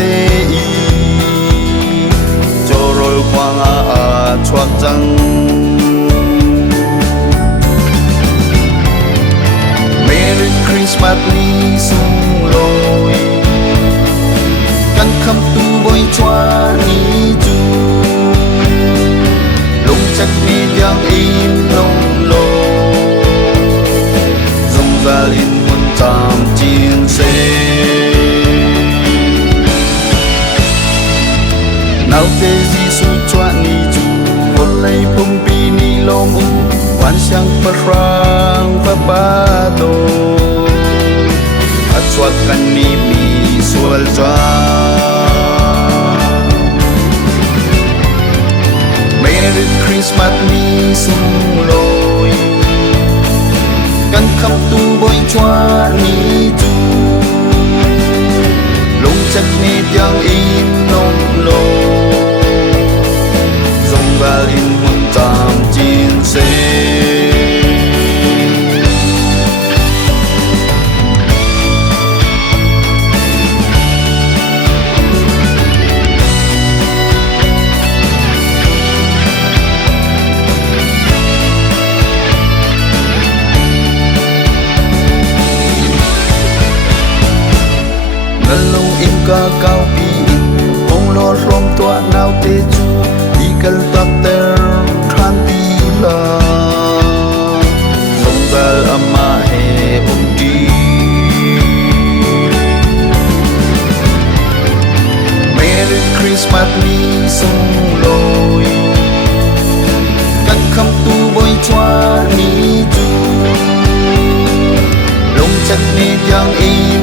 tê y cho rồi quang choạc răng Merry Christmas ni sung lôi căn khăm tu bôi choa ni chu lung chắc mi giang in nông lô dòng ra linh muôn tam chiến xe nào tê Giêsu choa ni chu vốn lấy phum pi ni lom u quan sang pa rang pa ba do at choa kan ni mi sual choa Merry Christmas ni sung lôi căn khăm tu bôi choa ni chu lung chắc ni tiếng in nông lô dòng va linh muôn tam chiến xe ca cao pi ong lo rom tua nau te chu ikal tak ter than ti la song gal ama he di Merry Christmas ni sung lôi căn khăm tu bôi choa ni chu lung chắc ni tiếng in